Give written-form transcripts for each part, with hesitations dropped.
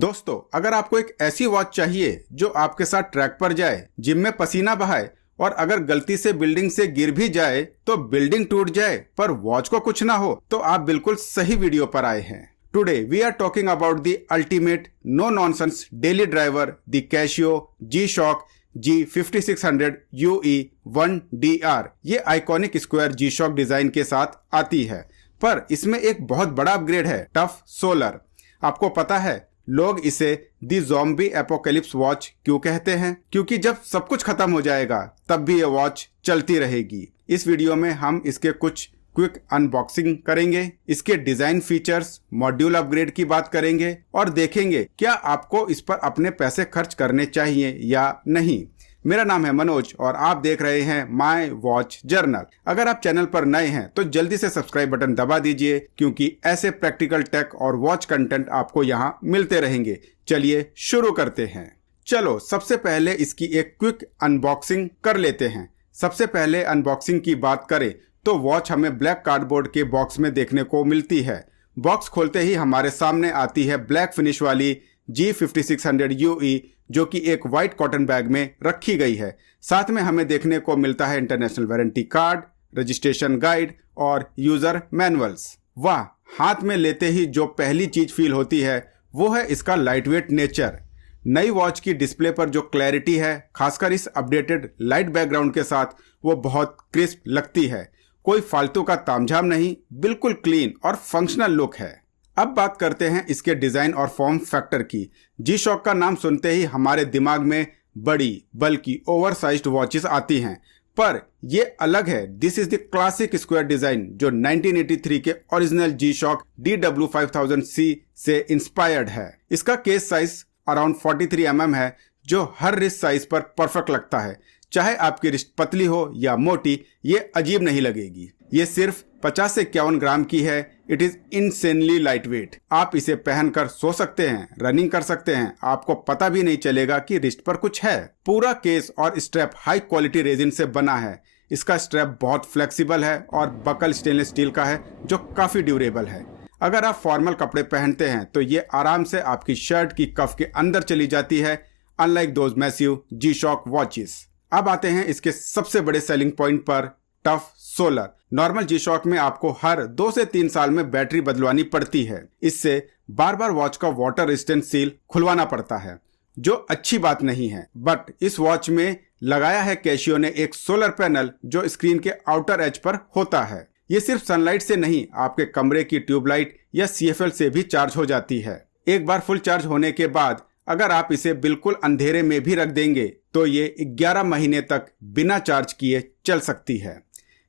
दोस्तों, अगर आपको एक ऐसी वॉच चाहिए जो आपके साथ ट्रैक पर जाए, जिम में पसीना बहाए और अगर गलती से बिल्डिंग से गिर भी जाए तो बिल्डिंग टूट जाए पर वॉच को कुछ ना हो, तो आप बिल्कुल सही वीडियो पर आए हैं। Today we are talking about the ultimate no nonsense daily driver, the Casio G-Shock G5600 UE1DR। ये आइकॉनिक स्क्वायर G-Shock डिजाइन के साथ आती है, पर इसमें एक बहुत बड़ा अपग्रेड है, टफ सोलर। आपको पता है लोग इसे दी ज़ॉम्बी एपोकैलिप्स वॉच क्यों कहते हैं? क्योंकि जब सब कुछ खत्म हो जाएगा तब भी ये वॉच चलती रहेगी। इस वीडियो में हम इसके कुछ क्विक अनबॉक्सिंग करेंगे, इसके डिजाइन फीचर्स, मॉड्यूल अपग्रेड की बात करेंगे और देखेंगे क्या आपको इस पर अपने पैसे खर्च करने चाहिए या नहीं। मेरा नाम है मनोज और आप देख रहे हैं माय वॉच जर्नल। अगर आप चैनल पर नए हैं तो जल्दी से सब्सक्राइब बटन दबा दीजिए, क्योंकि ऐसे प्रैक्टिकल टेक और वॉच कंटेंट आपको यहाँ मिलते रहेंगे। चलिए शुरू करते हैं। चलो सबसे पहले इसकी एक क्विक अनबॉक्सिंग कर लेते हैं। सबसे पहले अनबॉक्सिंग की बात करें तो वॉच हमें ब्लैक कार्डबोर्ड के बॉक्स में देखने को मिलती है। बॉक्स खोलते ही हमारे सामने आती है ब्लैक फिनिश वाली G5600 UE, जो कि एक व्हाइट कॉटन बैग में रखी गई है। साथ में हमें देखने को मिलता है international warranty card, registration guide और यूजर मैनुअल्स। वाह, हाथ में लेते ही जो पहली चीज फील होती है वो है इसका लाइटवेट नेचर। नई वॉच की डिस्प्ले पर जो क्लैरिटी है, खासकर इस अपडेटेड लाइट बैकग्राउंड के साथ, वो बहुत क्रिस्प लगती है। कोई फालतू का तामझाम नहीं, बिल्कुल क्लीन और फंक्शनल लुक है। अब बात करते हैं इसके डिजाइन और फॉर्म फैक्टर की। G-Shock का नाम सुनते ही हमारे दिमाग में बड़ी बल्कि ओवरसाइज्ड वॉचेस आती हैं, पर ये अलग है। This is the classic square design जो 1983 के ओरिजिनल G-Shock DW5000C से इंस्पायर्ड है। इसका केस साइज अराउंड 43 mm है, जो हर रिस्ट साइज पर परफेक्ट लगता है। चाहे आपकी रिस्ट पतली हो या मोटी, ये अजीब नहीं लगेगी। ये सिर्फ 50 से 51 ग्राम की है। It is insanely light weight. आप इसे पहनकर सो सकते हैं, रनिंग कर सकते हैं, आपको पता भी नहीं चलेगा कि रिस्ट पर कुछ है। पूरा केस और स्ट्रैप हाई क्वालिटी रेजिन से बना है। इसका स्ट्रैप बहुत फ्लेक्सिबल है और बकल स्टेनलेस स्टील का है, जो काफी ड्यूरेबल है। अगर आप फॉर्मल कपड़े पहनते हैं तो ये आराम से आपकी शर्ट की कफ के अंदर चली जाती है, unlike those massive G-Shock watches. अब आते हैं इसके सबसे बड़े सेलिंग पॉइंट पर, टफ सोलर। नॉर्मल G-Shock में आपको हर 2 से 3 साल में बैटरी बदलवानी पड़ती है। इससे बार बार वॉच का वाटर रेजिस्टेंट सील खुलवाना पड़ता है, जो अच्छी बात नहीं है। बट इस वॉच में लगाया है कैशियो ने एक सोलर पैनल जो स्क्रीन के आउटर एज पर होता है। ये सिर्फ सनलाइट से नहीं, आपके कमरे की ट्यूबलाइट या CFL से भी चार्ज हो जाती है। एक बार फुल चार्ज होने के बाद अगर आप इसे बिल्कुल अंधेरे में भी रख देंगे तो ये 11 महीने तक बिना चार्ज किए चल सकती है।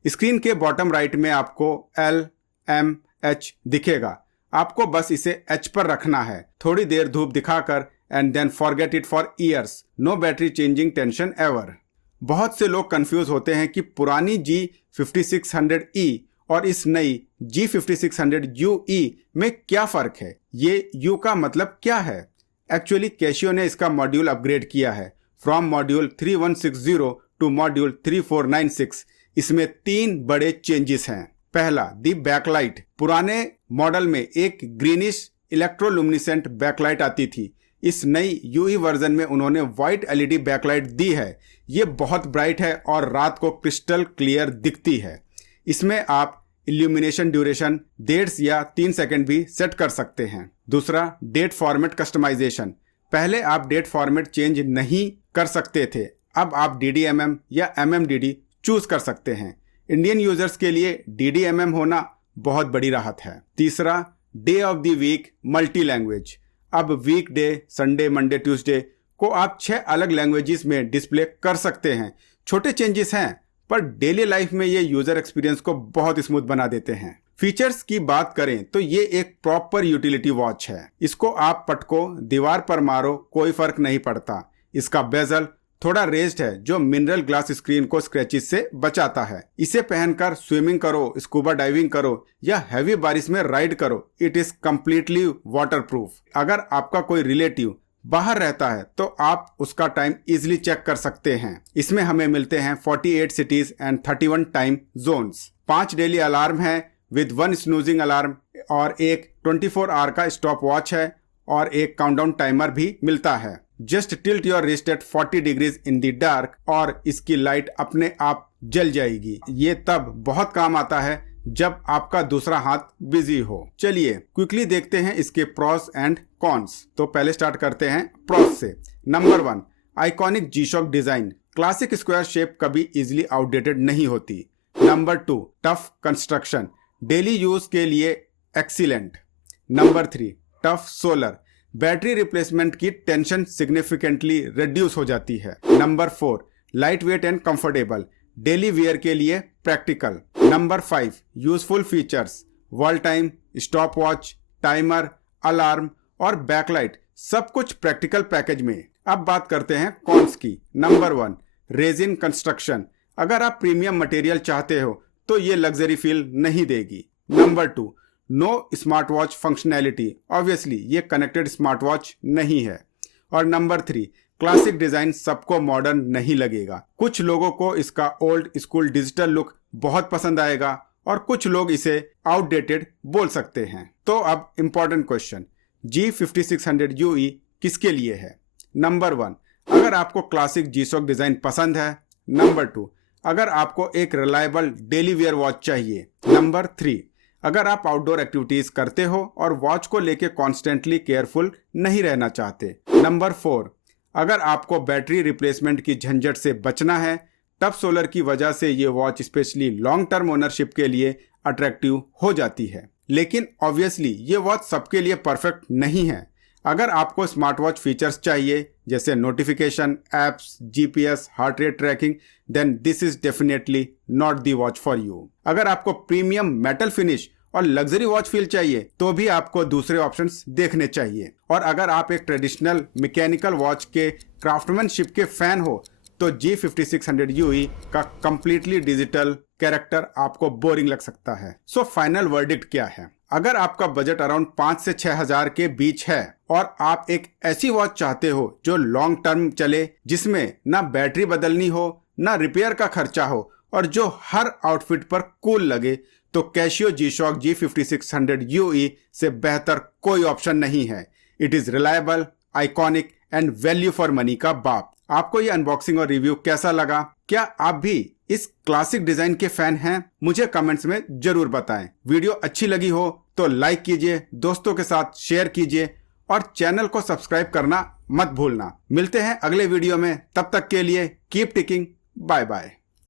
स्क्रीन के बॉटम राइट में आपको LMH दिखेगा। आपको बस इसे H पर रखना है, थोड़ी देर धूप दिखाकर, and then forget it for years. No battery changing tension ever. बहुत से लोग कंफ्यूज होते हैं कि पुरानी G5600E और इस नई G5600 UE में क्या फर्क है। ये U का मतलब क्या है? एक्चुअली कैशियो ने इसका मॉड्यूल अपग्रेड किया है, फ्रॉम मॉड्यूल 3160 टू मॉड्यूल 3496। इसमें 3 बड़े चेंजेस हैं। पहला, दी बैकलाइट। पुराने मॉडल में एक ग्रीनिश इलेक्ट्रोलुमिनेसेंट बैकलाइट आती थी। इस नई UE वर्जन में उन्होंने व्हाइट LED बैकलाइट दी है। ये बहुत ब्राइट है और रात को क्रिस्टल क्लियर दिखती है। इसमें आप इल्यूमिनेशन ड्यूरेशन 1.5 या 3 सेकंड भी सेट कर सकते हैं। दूसरा, डेट फॉर्मेट कस्टमाइजेशन। पहले आप डेट फॉर्मेट चेंज नहीं कर सकते थे, अब आप DDMM या MMDD चूज कर सकते हैं। इंडियन यूजर्स के लिए DDMM होना बहुत बड़ी राहत है। तीसरा, day of the week multi language. अब week day, Sunday, Monday, Tuesday को आप 6 अलग लैंग्वेजेस में डिस्प्ले कर सकते हैं। छोटे चेंजेस हैं, पर डेली लाइफ में ये यूजर एक्सपीरियंस को बहुत स्मूथ बना देते हैं। फीचर्स की बात करें तो ये एक प्रॉपर यूटिलिटी वॉच है। इसको आप पटको, दीवार पर मारो, कोई फर्क नहीं पड़ता। इसका बेजल थोड़ा रेज्ड है, जो मिनरल ग्लास स्क्रीन को स्क्रैचेस से बचाता है। इसे पहनकर स्विमिंग करो, स्कूबा डाइविंग करो या हैवी बारिश में राइड करो, इट इज कंप्लीटली वाटरप्रूफ। अगर आपका कोई रिलेटिव बाहर रहता है तो आप उसका टाइम इजीली चेक कर सकते हैं। इसमें हमें मिलते हैं 48 cities and 31 time zones. 5 daily alarm है विद 1 स्नूजिंग अलार्म और एक 24 आवर का स्टॉप वॉच है और एक काउंटडाउन टाइमर भी मिलता है। Just tilt your wrist at 40 degrees in the dark और इसकी लाइट अपने आप जल जाएगी। ये तब बहुत काम आता है जब आपका दूसरा हाथ बिजी हो। चलिए क्विकली देखते हैं इसके प्रॉस एंड कॉन्स। तो पहले स्टार्ट करते हैं प्रॉस से। Number 1, iconic G Shock design. Classic square shape कभी इजिली आउटडेटेड नहीं होती। Number 2, tough construction, daily use के लिए excellent. Number 3, tough solar, battery replacement की टेंशन सिग्निफिकेंटली रिड्यूस हो जाती है। Number 4, light weight and comfortable, daily wear के लिए practical. Number 5, useful features, wall time, stop watch, timer, alarm और backlight, सब कुछ प्रैक्टिकल पैकेज में। अब बात करते हैं कॉन्स की। नंबर 1, रेजिन कंस्ट्रक्शन, अगर आप प्रीमियम मटेरियल चाहते हो तो ये लग्जरी फील नहीं देगी। Number 2, no smart watch functionality, obviously ये कनेक्टेड स्मार्ट वॉच नहीं है। और नंबर 3, क्लासिक डिजाइन सबको मॉडर्न नहीं लगेगा। कुछ लोगों को इसका ओल्ड स्कूल डिजिटल लुक बहुत पसंद आएगा और कुछ लोग इसे आउटडेटेड बोल सकते हैं। तो अब इंपॉर्टेंट क्वेश्चन, G5600 UE किसके लिए है? नंबर 1, अगर आपको क्लासिक जी-शॉक डिजाइन पसंद है। नंबर 2, अगर आपको एक रिलायबल डेली वेयर वॉच चाहिए। नंबर 3, अगर आप आउटडोर एक्टिविटीज करते हो और वॉच को लेके कॉन्स्टेंटली केयरफुल नहीं रहना चाहते। नंबर 4, अगर आपको बैटरी रिप्लेसमेंट की झंझट से बचना है, तब सोलर की वजह से ये watch specially long term ownership के लिए अट्रैक्टिव हो जाती है। लेकिन ऑब्वियसली ये वॉच सबके लिए परफेक्ट नहीं है। अगर आपको स्मार्ट वॉच फीचर्स चाहिए जैसे notification, apps, GPS, heart rate tracking, then this is definitely not the watch for you. अगर आपको प्रीमियम मेटल फिनिश और लग्जरी वॉच फील चाहिए तो भी आपको दूसरे ऑप्शंस देखने चाहिए। और अगर आप एक ट्रेडिशनल मैकेनिकल वॉच के क्राफ्टमैनशिप के फैन हो तो G5600 UE का कंप्लीटली डिजिटल कैरेक्टर आपको बोरिंग लग सकता है। सो फाइनल वर्डिक्ट क्या है? अगर आपका बजट अराउंड 5 से 6 हजार के बीच है और आप एक ऐसी वॉच चाहते हो जो लॉन्ग टर्म चले, जिसमें ना बैटरी बदलनी हो, ना रिपेयर का खर्चा हो और जो हर आउटफिट पर कूल लगे, तो कैशियो जी-शॉक G5600 UE से बेहतर कोई ऑप्शन नहीं है। It is reliable, iconic and value for money का बाप। आपको ये अनबॉक्सिंग और रिव्यू कैसा लगा? क्या आप भी इस क्लासिक डिजाइन के फैन हैं? मुझे कमेंट्स में जरूर बताएं। वीडियो अच्छी लगी हो तो लाइक कीजिए, दोस्तों के साथ शेयर कीजिए और चैनल को सब्सक्राइब करना मत भूलना। मिलते हैं अगले वीडियो में, तब तक के लिए कीप टिकिंग, बाय बाय।